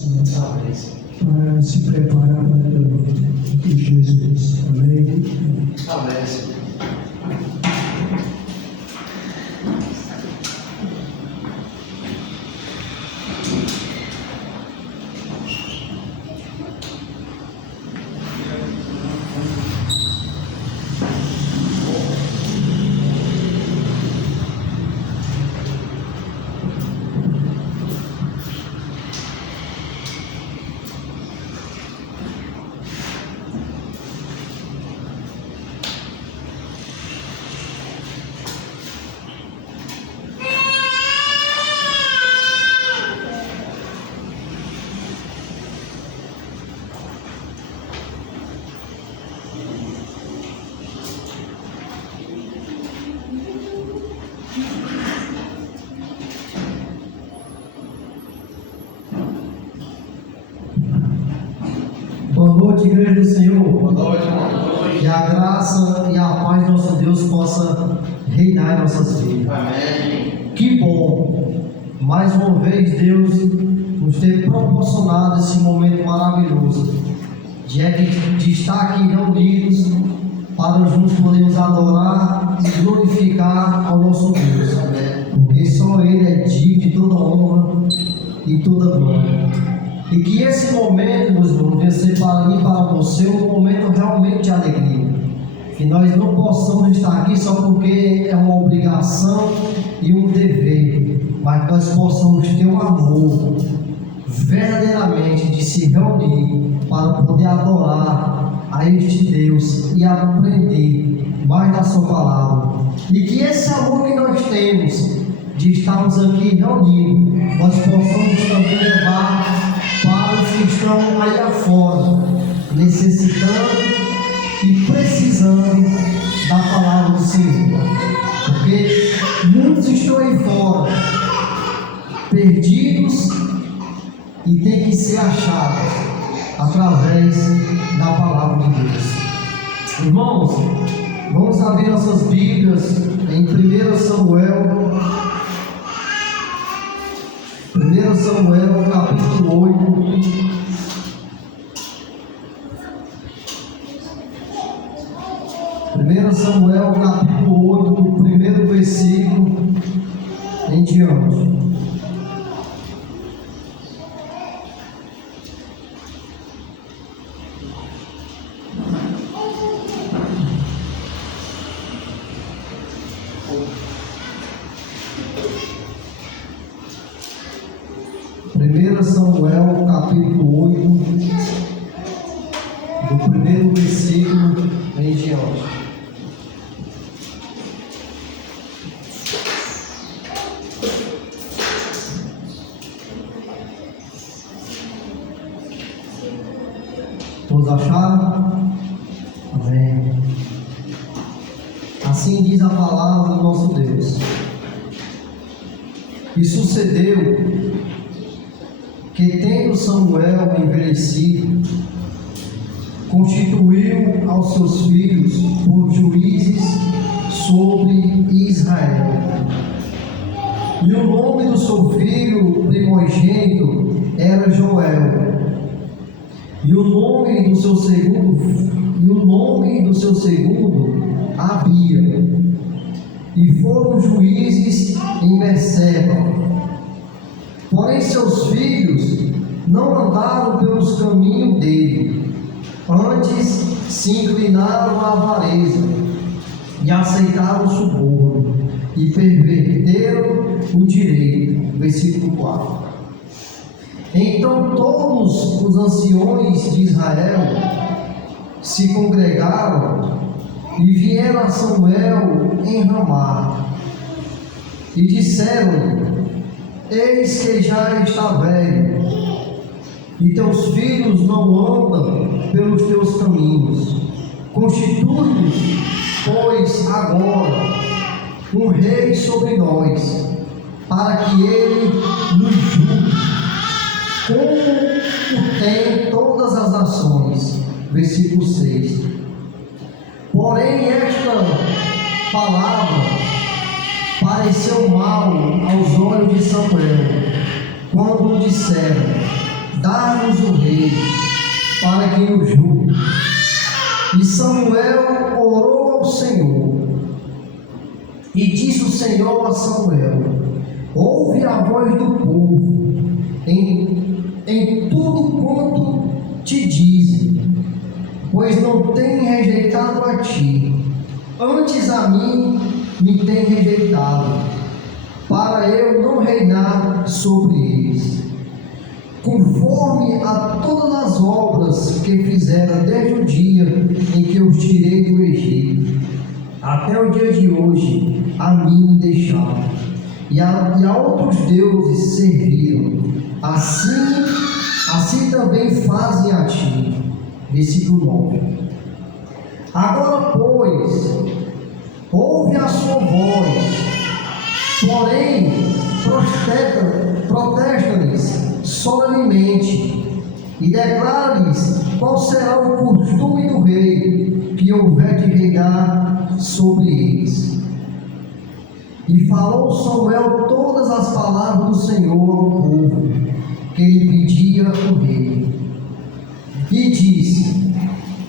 para se preparar para a noite de Jesus. Amém? Amém, Senhor. Boa noite, igreja do Senhor. Boa noite, irmão. Que a graça e a paz do nosso Deus possa reinar em nossas vidas. Amém. Que bom! Mais uma vez Deus nos ter proporcionado esse momento maravilhoso de estar aqui reunidos para juntos podermos adorar e glorificar ao nosso Deus. Porque só Ele é digno de toda honra e toda glória. E que esse momento, meus irmãos, venha ser para mim e para você um momento realmente de alegria. Que nós não possamos estar aqui só porque é uma obrigação e um dever, mas que nós possamos ter um amor verdadeiramente de se reunir para poder adorar a este Deus e aprender mais da sua palavra. E que esse amor que nós temos de estarmos aqui reunidos, nós possamos também levar para os que estão aí afora, necessitando e precisando da palavra do Senhor. Porque muitos estão aí fora, perdidos, e tem que ser achados através da palavra de Deus. Irmãos, vamos abrir nossas Bíblias em 1 Samuel. 1 Samuel, capítulo 8. 1 Samuel, capítulo 8, do primeiro versículo em diante. Samuel, capítulo 8, do primeiro versículo em diante. Todos acharam? Amém. Assim diz a palavra do nosso Deus. E sucedeu que, tendo Samuel envelhecido, constituiu aos seus filhos por juízes sobre Israel. E o nome do seu filho primogênito era Joel. E o nome do seu segundo, Abia. E foram juízes em Berseba. Porém seus filhos não andaram pelos caminhos dele, antes se inclinaram à avareza e aceitaram o suborno e perverteram o direito. Versículo 4. Então todos os anciões de Israel se congregaram e vieram a Samuel em Ramá e disseram: eis que já está velho, e teus filhos não andam pelos teus caminhos. Constitui-nos, pois, agora um rei sobre nós, para que ele nos julgue, como o tem todas as nações. Versículo 6. Porém esta palavra pareceu mal aos olhos de Samuel, quando disseram: dá-nos o rei, para que nos julgue. E Samuel orou ao Senhor, e disse o Senhor a Samuel: ouve a voz do povo em tudo quanto te dizem, pois não tem rejeitado a ti, antes a mim me tem rejeitado, para eu não reinar sobre eles, conforme a todas as obras que fizeram desde o dia em que os tirei do Egito, até o dia de hoje, a mim me deixaram, e a outros deuses serviram, assim também fazem a ti. Versículo 9. Agora, pois, ouve a sua voz, porém, protesta-lhes solenemente, e declara-lhes qual será o costume do rei que houver de reinar sobre eles. E falou Samuel todas as palavras do Senhor ao povo, que lhe pedia o rei. E disse: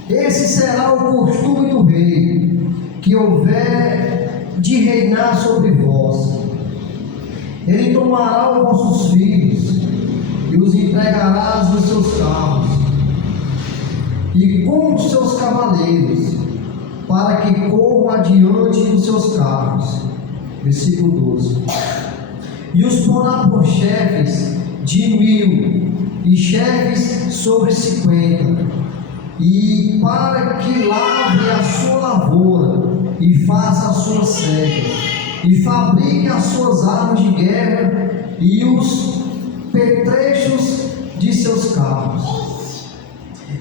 esse será o costume do rei, que houver de reinar sobre vós. Ele tomará os vossos filhos, e os empregará nos seus carros, e com os seus cavaleiros, para que corram adiante dos seus carros. Versículo 12. E os porá por chefes de 1000, e chefes sobre 50, e para que lavre a sua lavoura, e faça a sua cega, e fabrique as suas armas de guerra, e os petrechos de seus carros.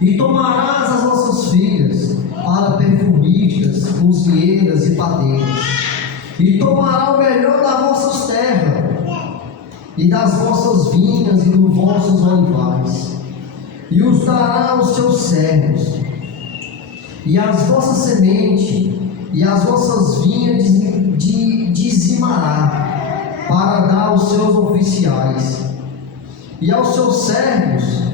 E tomarás as vossas filhas para perfumistas, cozinheiras e padeiras, e tomará o melhor das vossas terras, e das vossas vinhas e dos vossos olivais, e os dará aos seus servos, e as vossas sementes, e as vossas vinhas dizimará, para dar aos seus oficiais, e aos seus servos,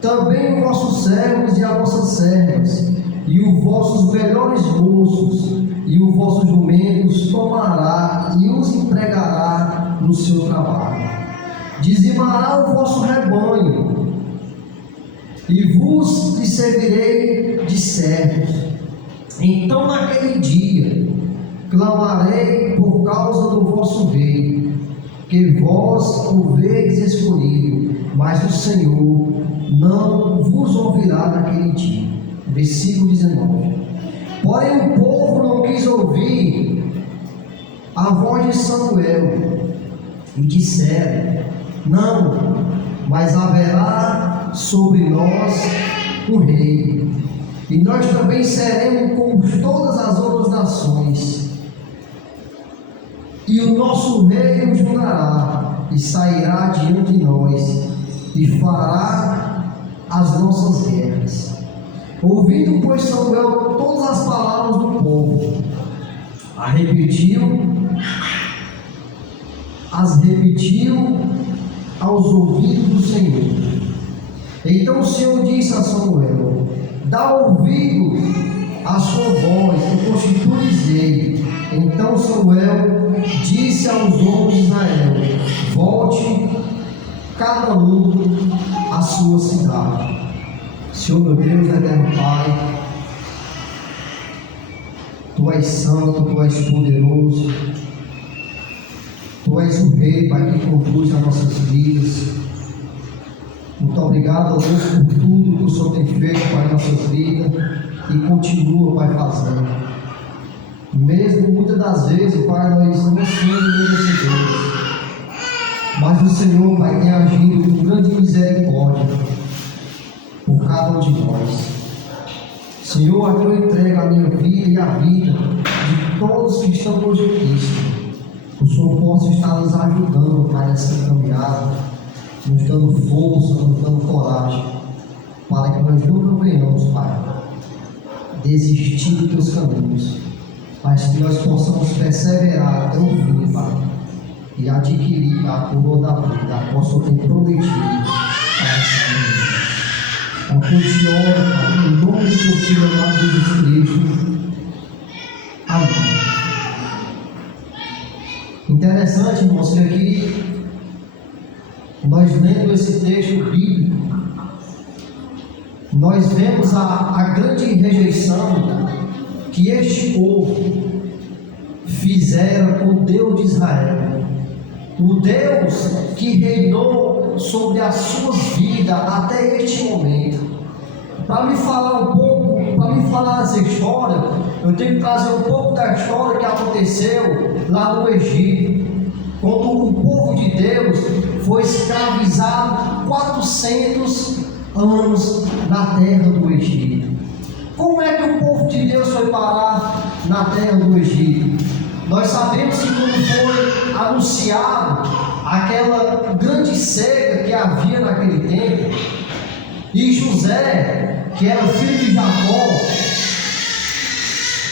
também os vossos servos e as vossas servas, e os vossos melhores moços, e os vossos jumentos tomará, e os empregará no seu trabalho. Dizimará o vosso rebanho, e vos lhe servirei de servos. Então naquele dia clamarei por causa do vosso rei, que vós o vedes escolhido, mas o Senhor não vos ouvirá naquele dia. Versículo 19. Porém o povo não quis ouvir a voz de Samuel, e disseram: não, mas haverá sobre nós um rei, e nós também seremos como todas as outras nações, e o nosso rei nos julgará, e sairá diante de nós, e fará as nossas guerras. Ouvindo, pois, Samuel todas as palavras do povo, as repetiu aos ouvidos do Senhor. Então o Senhor disse a Samuel: dá ouvido à sua voz e constitui-lhes. Então Samuel disse aos homens de Israel: volte cada um à sua cidade. Senhor meu Deus, eterno Pai, Tu és santo, Tu és poderoso, Tu és o Rei, Pai, que conduz as nossas vidas. Muito obrigado, ó Deus, por tudo que o Senhor tem feito, Pai, em nossas vidas e continua, Pai, fazendo. Mesmo muitas das vezes, Pai, nós não somos merecedores, mas o Senhor, Pai, tem agido com grande misericórdia por cada um de nós. Senhor, aqui eu entrego a minha vida e a vida de todos que estão hoje aqui. O Senhor possa estar nos ajudando, Pai, nessa caminhada, nos dando força, nos dando coragem, para que nós nunca venhamos, Pai, desistir dos teus caminhos, mas que nós possamos perseverar até o fim, Pai, e adquirir a coroa da vida, a qual o Senhor tem prometido para É o que eu te oro, Pai, em nome do teu Filho amado Jesus Cristo. Amém. Interessante, irmãos, que aqui nós lendo esse texto bíblico, nós vemos a grande rejeição que este povo fizera com o Deus de Israel, o Deus que reinou sobre as suas vidas até este momento. Para me falar um pouco, para me falar essa história, eu tenho que trazer um pouco da história que aconteceu lá no Egito, quando o povo de Deus foi escravizado 400 anos na terra do Egito. Como é que o povo de Deus foi parar na terra do Egito? Nós sabemos que quando foi anunciado aquela grande seca que havia naquele tempo, e José, que era filho de Jacó,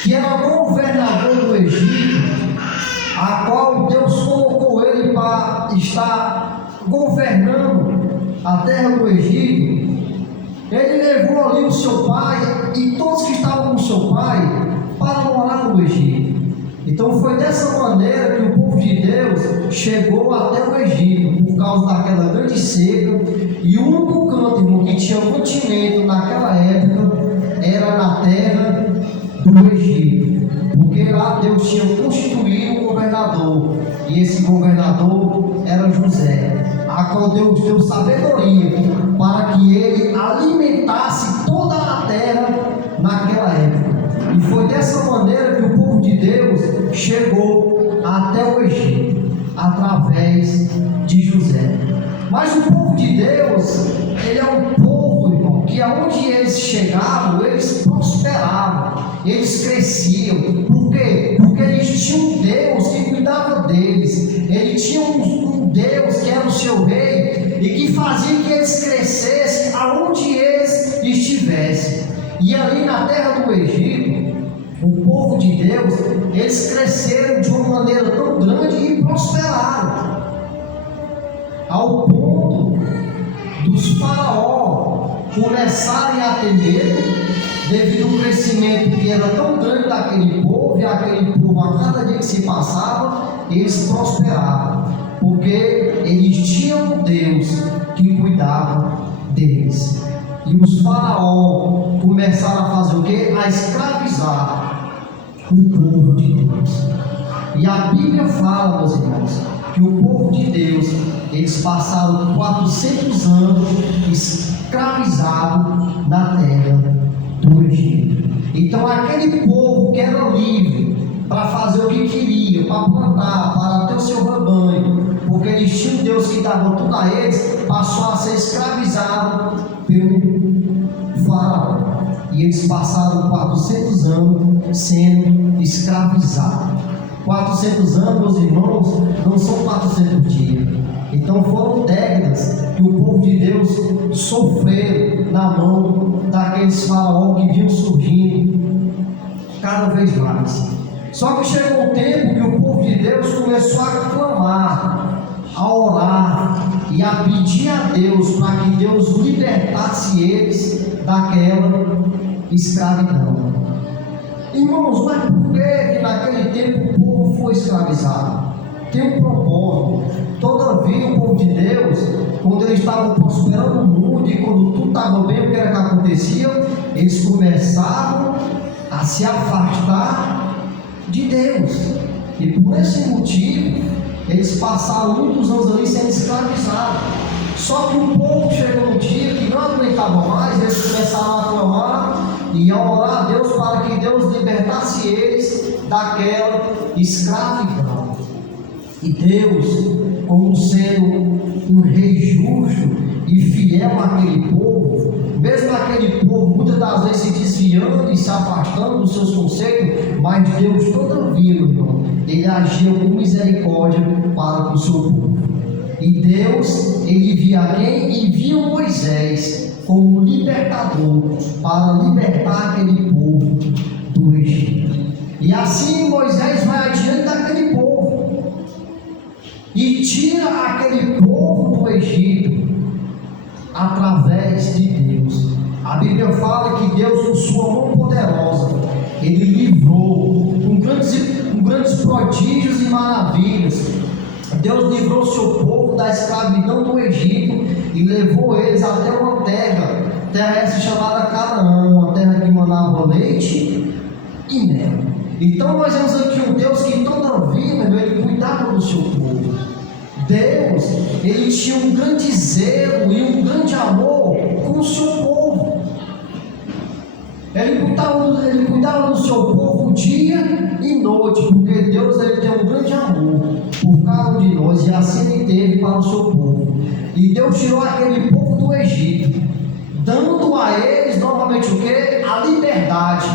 que era governador do Egito, a qual Deus colocou ele para estar governando a terra do Egito, ele levou ali o seu pai e todos que estavam com o seu pai para morar no Egito. Então foi dessa maneira que o povo de Deus chegou até o Egito, por causa daquela grande seca, e o único canto, irmão, que tinha mantimento naquela época era na terra do Egito, porque lá Deus tinha constituído um governador, e esse governador era José, a qual Deus deu sabedoria para que ele alimentasse toda a terra naquela época. E foi dessa maneira que o povo de Deus chegou até o Egito, através de José. Mas o povo de Deus, ele é um povo, irmão, que aonde eles chegavam, eles prosperavam, eles cresciam. Por quê? Porque eles tinham um Deus que cuidava deles. Ele tinha um Deus que era o seu rei e que fazia que eles crescessem aonde eles estivessem. E ali na terra do Egito, o povo de Deus, eles cresceram de uma maneira tão grande e prosperaram, ao ponto dos faraós começarem a ter medo, devido ao crescimento que era tão grande daquele povo, e aquele povo, a cada dia que se passava, eles prosperavam, porque eles tinham um Deus que cuidava deles. E os faraós começaram a fazer o quê? A escravizar o povo de Deus. E a Bíblia fala, meus irmãos, que o povo de Deus, eles passaram 400 anos escravizados na terra do Egito. Então aquele povo que era livre para fazer o que queria, para plantar, para ter o seu rebanho, porque eles tinham um Deus que dava tudo a eles, passou a ser escravizado pelo faraó. E eles passaram 400 anos sendo escravizados. 400 anos, meus irmãos, não são 400 dias. Então foram décadas que o povo de Deus sofreu na mão daqueles faraós que vinham surgindo cada vez mais. Só que chegou um tempo que o povo de Deus começou a clamar, a orar e a pedir a Deus para que Deus libertasse eles daquela escravidão. Irmãos, mas por que naquele tempo o povo foi escravizado? Tem um propósito. Todavia o povo de Deus, quando eles estavam prosperando muito e quando tudo estava bem, o que era que acontecia? Eles começavam a se afastar de Deus. E por esse motivo, eles passaram muitos anos ali sendo escravizados. Só que o povo chegou no dia que não aguentava mais, eles começaram a clamar e a orar a Deus para que Deus libertasse eles daquela escravidão. E Deus, como sendo um rei justo e fiel àquele povo, mesmo aquele povo muitas das vezes se desviando e se afastando dos seus conceitos, mas Deus todavia, meu irmão, ele agia com misericórdia para com o seu povo. E Deus, ele envia quem? Envia Moisés como libertador para libertar aquele povo do Egito. E assim Moisés vai adiante daquele povo e tira aquele povo do Egito através de Deus. A Bíblia fala que Deus, com sua mão poderosa, Ele livrou com grandes prodígios e maravilhas. Deus livrou o seu povo da escravidão do Egito e levou eles até uma terra essa chamada Canaã, uma terra que manava leite e mel. Então nós vemos aqui um Deus que todavia, meu irmão, Ele cuidava do seu povo. Deus, Ele tinha um grande zelo e um grande amor com o seu povo. Ele cuidava do seu povo dia e noite, porque Deus, Ele tem um grande amor por cada um de nós, e assim Ele teve para o seu povo. E Deus tirou aquele povo do Egito, dando a eles novamente o que? A liberdade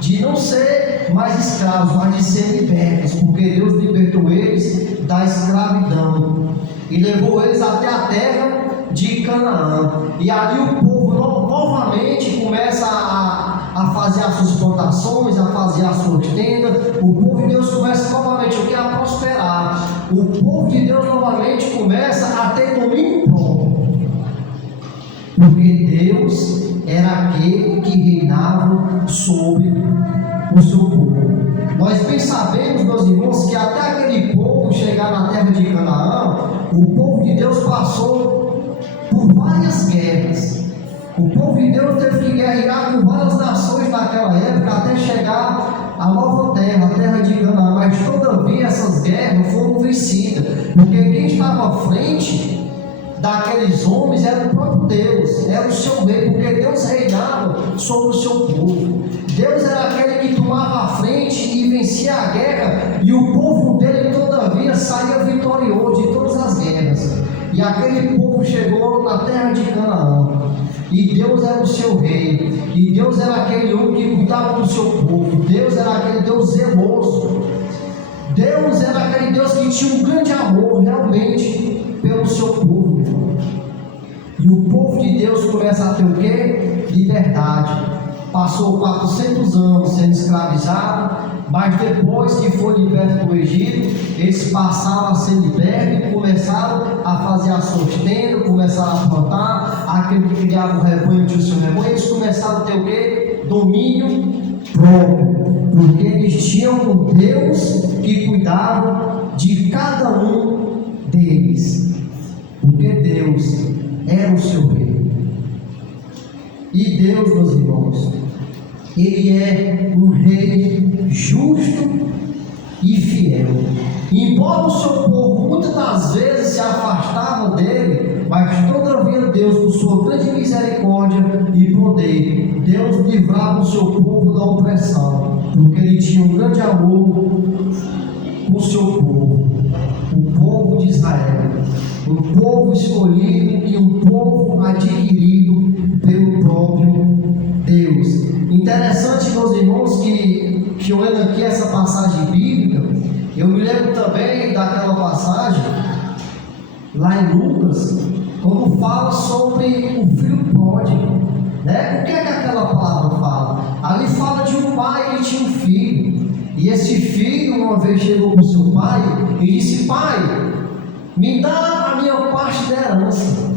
de não ser mais escravos, mas de ser libertos, porque Deus libertou eles da escravidão e levou eles até a terra de Canaã. E ali o povo novamente começa a fazer as suas plantações, a fazer as suas tendas. O povo de Deus começa novamente o que? A prosperar. O povo de Deus novamente começa a ter domínio próprio, porque Deus era aquele que reinava sobre o seu povo. Nós bem sabemos, meus irmãos, que até aquele povo chegar na terra de Canaã, o povo de Deus passou por várias guerras. O povo de Deus teve que guerrear com várias nações naquela época até chegar à nova terra, a terra de Canaã. Mas todavia essas guerras foram vencidas, porque quem estava à frente daqueles homens era o próprio Deus, era o seu rei, porque Deus reinava sobre o seu povo. Deus era aquele que tomava a frente e vencia a guerra, e o povo dele todavia saía vitorioso de todas as guerras. E aquele povo chegou na terra de Canaã, e Deus era o seu rei, e Deus era aquele homem que cuidava do seu povo. Deus era aquele Deus zeloso. Deus era aquele Deus que tinha um grande amor realmente pelo seu povo. E o povo de Deus começa a ter o que? Liberdade. Passou 400 anos sendo escravizado, mas depois que foi liberto do Egito, eles passaram a ser libertos e começaram a fazer a suas tendas, começaram a plantar. Aquele que criava o rebanho tinha o seu rebanho. Eles começaram a ter o que? Domínio próprio, porque eles tinham um Deus que cuidava de cada um deles, porque Deus era o seu rei. E Deus, meus irmãos, Ele é um rei justo e fiel. Embora o seu povo muitas das vezes se afastava dele, mas todavia Deus, por sua grande misericórdia e poder, Deus livrava o seu povo da opressão, porque Ele tinha um grande amor com o seu povo, o povo de Israel, um povo escolhido e um povo adquirido pelo próprio Deus. Interessante, meus irmãos, que olhando aqui essa passagem bíblica, eu me lembro também daquela passagem lá em Lucas, quando fala sobre o filho pródigo, né? O que é que aquela palavra fala? Ali fala de um pai que tinha um filho, e esse filho uma vez chegou com seu pai e disse: pai, me dá a minha parte da herança.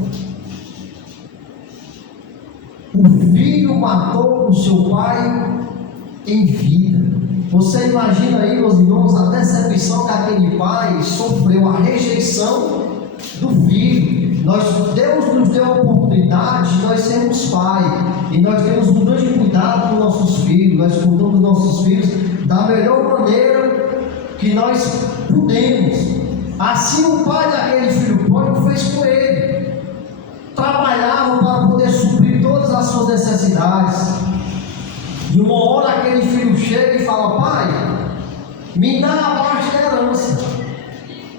O filho matou o seu pai em vida. Você imagina aí, meus irmãos, a decepção que aquele pai sofreu, a rejeição do filho. Deus nos deu a oportunidade de nós sermos pai, e nós temos um grande cuidado com nossos filhos. Nós cuidamos dos nossos filhos da melhor maneira que nós podemos. Assim o pai daquele filho pródigo fez com ele. Trabalhava para poder suprir todas as suas necessidades. E uma hora aquele filho chega e fala: pai, me dá a parte da herança.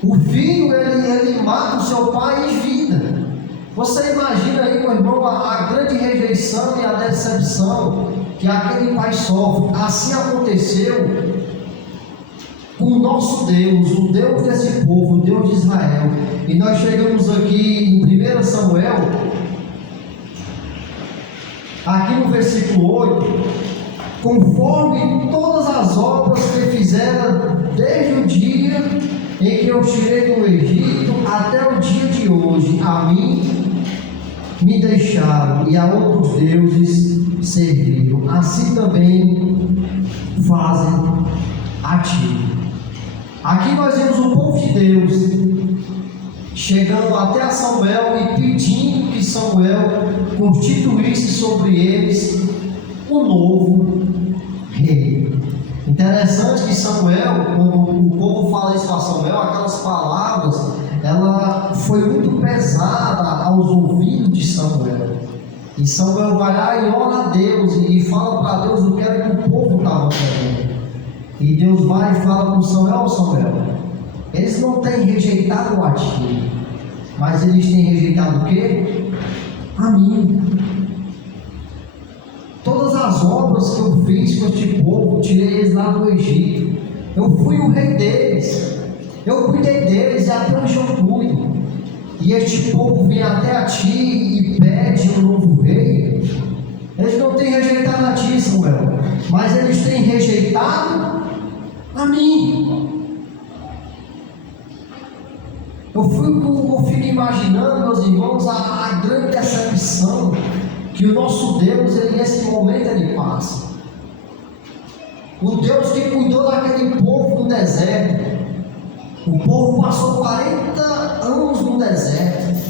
O filho, ele mata o seu pai em vida. Você imagina aí, meu irmão, a grande rejeição e a decepção que aquele pai sofre. Assim aconteceu com o nosso Deus, o Deus desse povo, o Deus de Israel. E nós chegamos aqui em 1 Samuel, aqui no versículo 8: conforme todas as obras que fizeram desde o dia em que eu tirei do Egito até o dia de hoje, a mim me deixaram e a outros deuses serviram, assim também fazem a ti. Aqui nós vemos o povo de Deus chegando até a Samuel e pedindo que Samuel constituísse sobre eles um novo rei. Interessante que Samuel, quando o povo fala isso para Samuel, aquelas palavras, ela foi muito pesada aos ouvidos de Samuel. E Samuel vai lá e ora a Deus e fala para Deus o que era que o povo estava querendo. E Deus vai e fala com Samuel: Samuel, eles não têm rejeitado a ti, mas eles têm rejeitado o quê? A mim. Todas as obras que eu fiz com este povo, tirei eles lá do Egito, eu fui o rei deles, eu cuidei deles e até hoje eu cuido. E este povo vem até a ti e pede um novo rei. Eles não têm rejeitado a ti, Samuel, mas eles têm rejeitado a mim. Eu fico imaginando, meus irmãos, a grande decepção que o nosso Deus, ele, nesse momento, ele passa. O Deus que cuidou daquele povo no deserto. O povo passou 40 anos no deserto.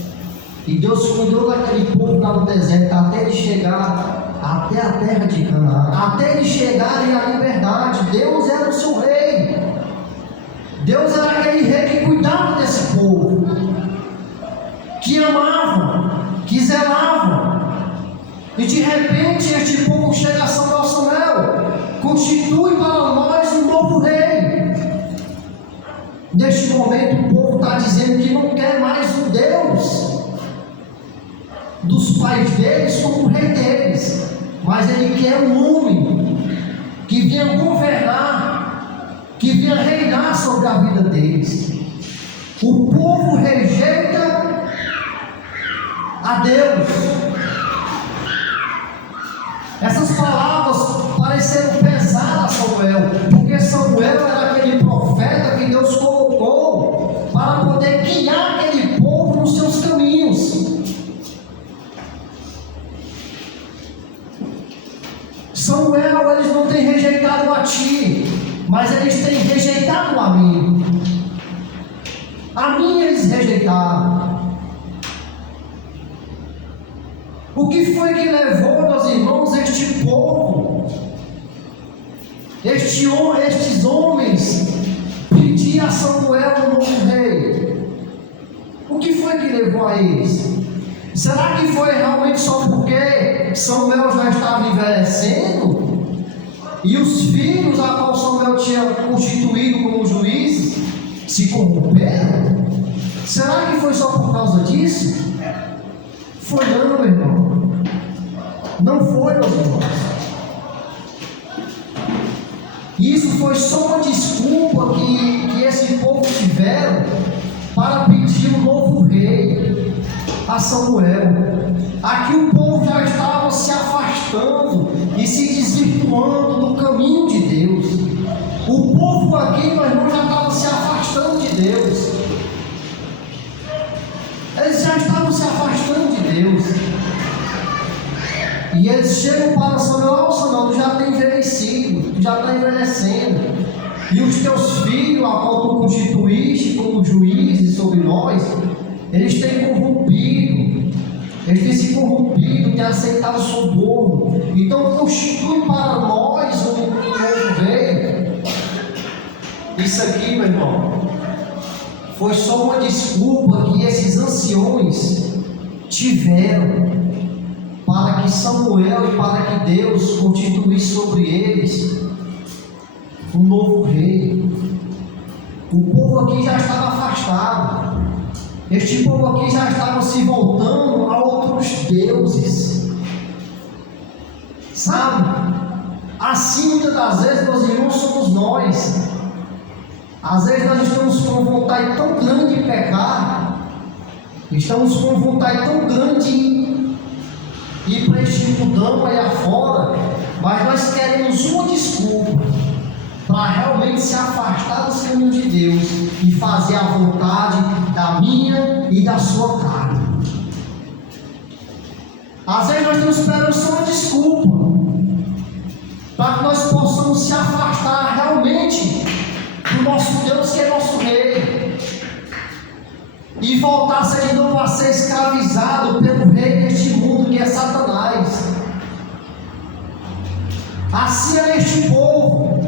E Deus cuidou daquele povo lá no deserto até ele chegar até a terra de Canaã, até eles chegarem à liberdade. Deus era o seu rei. Deus era aquele rei que cuidava desse povo, que amava, que zelava. E de repente este povo chega a Samuel, constitui para nós um novo rei. Neste momento o povo está dizendo que não quer mais o Deus dos pais deles como rei deles, mas ele quer um homem que venha governar, que venha reinar sobre a vida deles. O povo rejeita a Deus. Essas palavras pareceram pesadas a Samuel, porque Samuel era aquele profeta que Deus colocou para poder guiar aquele povo nos seus caminhos. Samuel, eles não têm rejeitado a ti, mas eles têm rejeitado a mim. A mim eles rejeitaram. O que foi que levou, meus irmãos, este povo, estes homens, pedir a Samuel um novo rei? O que foi que levou a eles? Será que foi realmente só porque Samuel já estava envelhecendo? E os filhos a qual Samuel tinha constituído como juízes se corromperam? Será que foi só por causa disso? Foi não, meu irmão. Não foi, meus irmãos. Isso foi só uma desculpa que esse povo tiveram para pedir um novo rei a Samuel. Aqui o povo já estava se afastando e se desvirtuando do caminho de Deus. O povo aqui, meu irmão, já estava se afastando de Deus. Eles já estavam se afastando de Deus. E eles chegam para Samuel: Samuel, tu já está envelhecido, tu já está envelhecendo. E os teus filhos, a qual tu constituíste como juízes sobre nós, eles têm corrompido. Eles têm se corrompido, têm aceitado soborno. Então constitui para nós um novo rei. Isso aqui, meu irmão, foi só uma desculpa que esses anciões tiveram para que Samuel e para que Deus constituísse sobre eles um novo rei. O povo aqui já estava afastado. Este povo aqui já estava se voltando a outros deuses. Sabe? Assim, muitas das vezes, meus irmãos, somos nós. Às vezes nós estamos com vontade tão grande de pecar, estamos com vontade tão grande de ir para este mundão aí afora, mas nós queremos uma desculpa para realmente se afastar dos caminhos de Deus e fazer a vontade da minha e da sua carne. Às vezes nós estamos esperando só uma desculpa para que nós possamos se afastar realmente do nosso Deus, que é nosso Rei, e voltar de novo a ser escravizado pelo rei deste mundo, que é Satanás. Assim é este povo,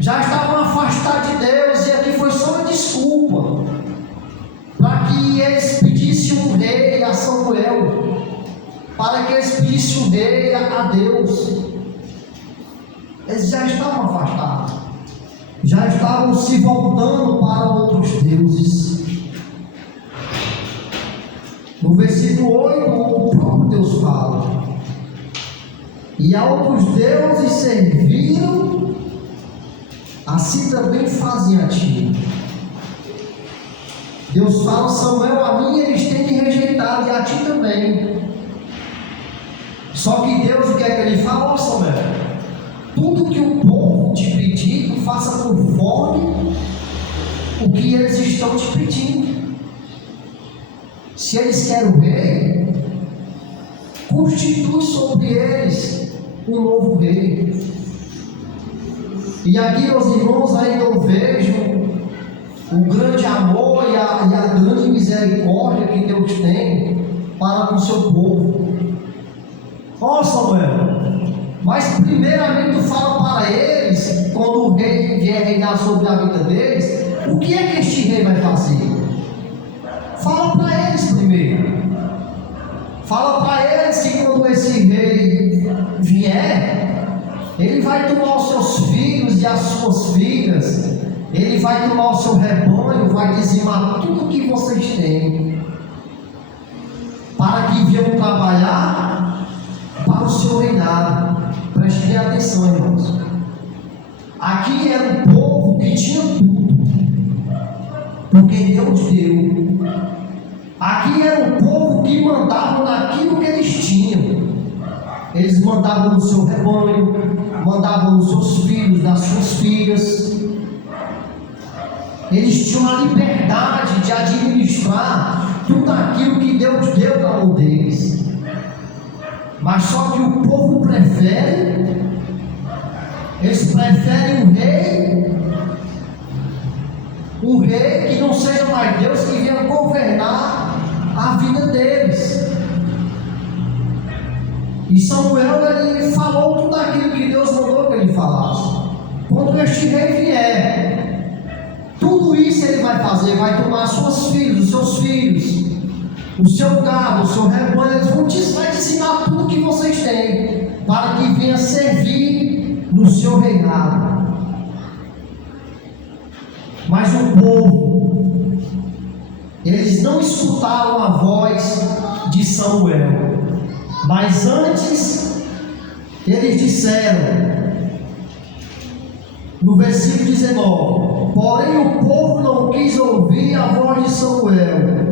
já estavam afastados de Deus, e aqui foi só uma desculpa para que eles pedissem um rei a Samuel, para que eles pedissem um rei a Deus. Eles já estavam afastados, já estavam se voltando para outros deuses. No versículo 8, o próprio Deus fala: e a outros deuses serviram, assim também fazem a ti. Deus fala: Samuel, a mim eles têm me rejeitado, e a ti também. Só que Deus, o que é que ele fala? Ó Samuel, tudo que o povo te pedir, tu faça conforme o que eles estão te pedindo. Se eles querem o rei, constitui sobre eles um novo rei. E aqui, meus irmãos, ainda eu vejo o grande amor e a grande misericórdia que Deus tem para com o seu povo. Ó Samuel, mas primeiramente tu fala para eles, quando o rei vier reinar sobre a vida deles, o que é que este rei vai fazer? Fala para eles primeiro. Fala para eles que quando esse rei vier, ele vai tomar os seus filhos e as suas filhas, ele vai tomar o seu rebanho, vai dizimar tudo que vocês têm, para que venham trabalhar para o seu reinado. Prestem atenção, irmãos. Aqui era um povo que tinha tudo, porque Deus deu. Aqui era um povo que mandava naquilo que eles tinham. Eles mandavam no seu rebanho, mandavam nos seus filhos, nas suas filhas. Eles tinham a liberdade de administrar tudo aquilo que Deus deu na mão deles. Mas só que o povo prefere, eles preferem um rei que não seja mais Deus, que venha governar a vida deles. E Samuel, ele falou tudo aquilo que Deus mandou que ele falasse. Quando este rei vier, tudo isso ele vai fazer, vai tomar suas filhas, os seus filhos, o seu gado, o seu rebanho, eles vão ensinar tudo que vocês têm, para que venha servir no seu reinado. Mas o povo, eles não escutaram a voz de Samuel, mas antes eles disseram, no versículo 19: porém o povo não quis ouvir a voz de Samuel,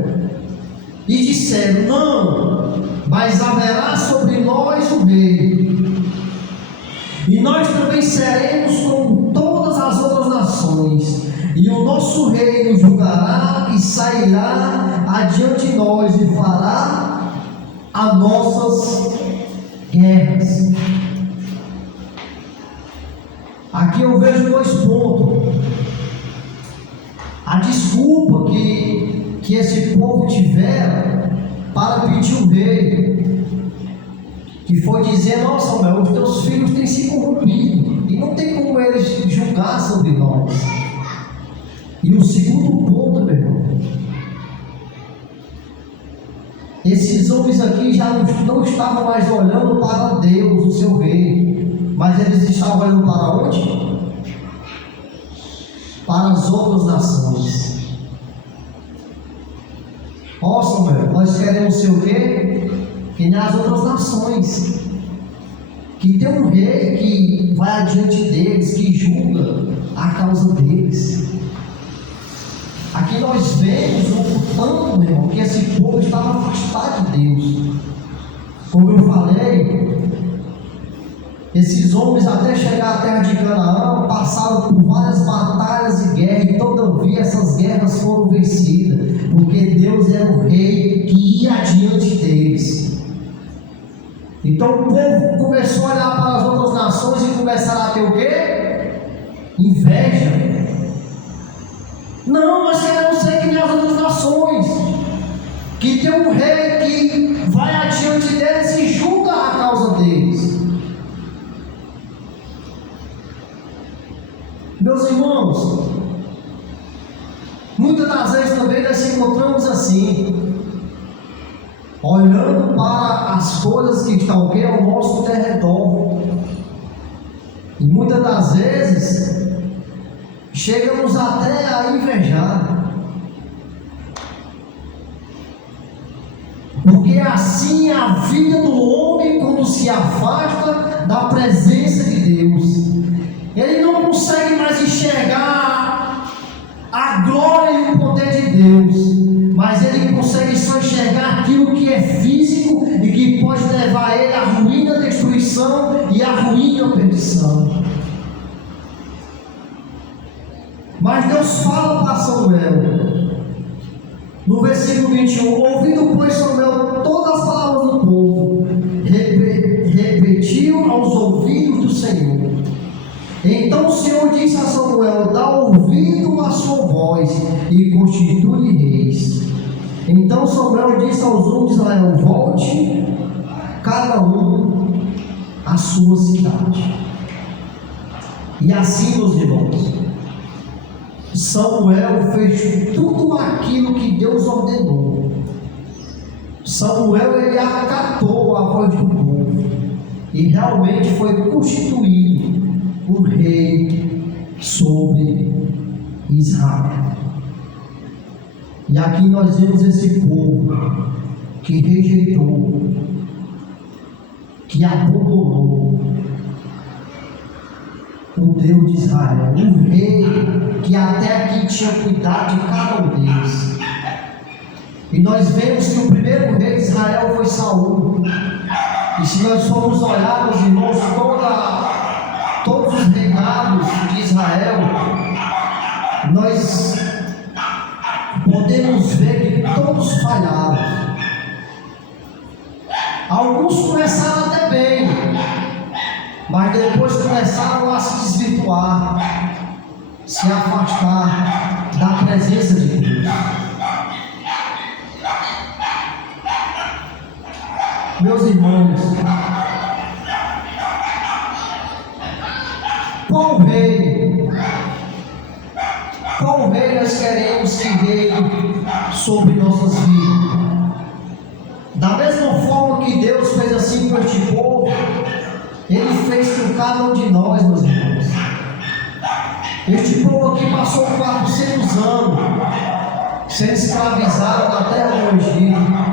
e disseram: não, mas haverá sobre nós um rei, e nós também seremos como todas as outras nações, e o nosso rei nos julgará e sairá adiante de nós e fará as nossas guerras. Aqui eu vejo dois pontos. A desculpa que esse povo tiveram para pedir um rei, que foi dizer: não, Samuel, os teus filhos têm se corrompido, e não tem como eles julgar sobre nós. E o segundo ponto, meu irmão, esses homens aqui já não estavam mais olhando para Deus, o seu rei, mas eles estavam olhando para onde? Para as outras nações. Ó Samuel, nós queremos ser o quê? Que nas outras nações, que tem um rei que vai adiante deles, que julga a causa deles. Aqui nós vemos o tanto, meu irmão, que esse povo estava afastado de Deus. Como eu falei, esses homens, até chegar à terra de Canaã, passaram por várias batalhas e guerras, e todavia essas guerras foram vencidas, porque Deus era o rei que ia adiante deles. Então o povo começou a olhar para as outras nações e começaram a ter o quê? Inveja. Não, nós queremos ser que nem as outras nações, que tem um rei que vai adiante deles e julga a causa deles. Meus irmãos, muitas das vezes também nós se encontramos assim, olhando para as coisas que estão ao nosso derredor, e muitas das vezes chegamos até a invejar, porque assim é a vida do homem quando se afasta da presença de Deus. Ele não consegue mais enxergar a glória e o poder de Deus, mas ele consegue só enxergar aquilo que é físico e que pode levar ele à ruína, à destruição e à ruína, à perdição. Mas Deus fala para Samuel, no versículo 21, ouvindo pois Samuel todas as palavras do povo, repetiu aos ouvidos do Senhor. Então o Senhor disse a Samuel: dá ouvido à sua voz e constitui reis. Então Samuel disse aos homens de Israel: volte cada um à sua cidade. E assim, meus irmãos, Samuel fez tudo aquilo que Deus ordenou. Samuel, ele acatou a voz do povo e realmente foi constituído o rei sobre Israel. E aqui nós vemos esse povo que rejeitou, que abandonou o Deus de Israel, o rei que até aqui tinha cuidado de cada um deles. E nós vemos que o primeiro rei de Israel foi Saul. E se nós formos olhar, meus irmãos, todos os reinados de Israel, nós podemos ver que todos falharam. Alguns começaram até bem, mas depois começaram a se desvirtuar, se afastar da presença de Deus. Meus irmãos, qual rei nós queremos que reine sobre nossas vidas? Da mesma forma que Deus fez assim com este povo, Ele fez com cada um de nós, meus irmãos. Este povo aqui passou 400 anos sendo escravizado na terra do Egito.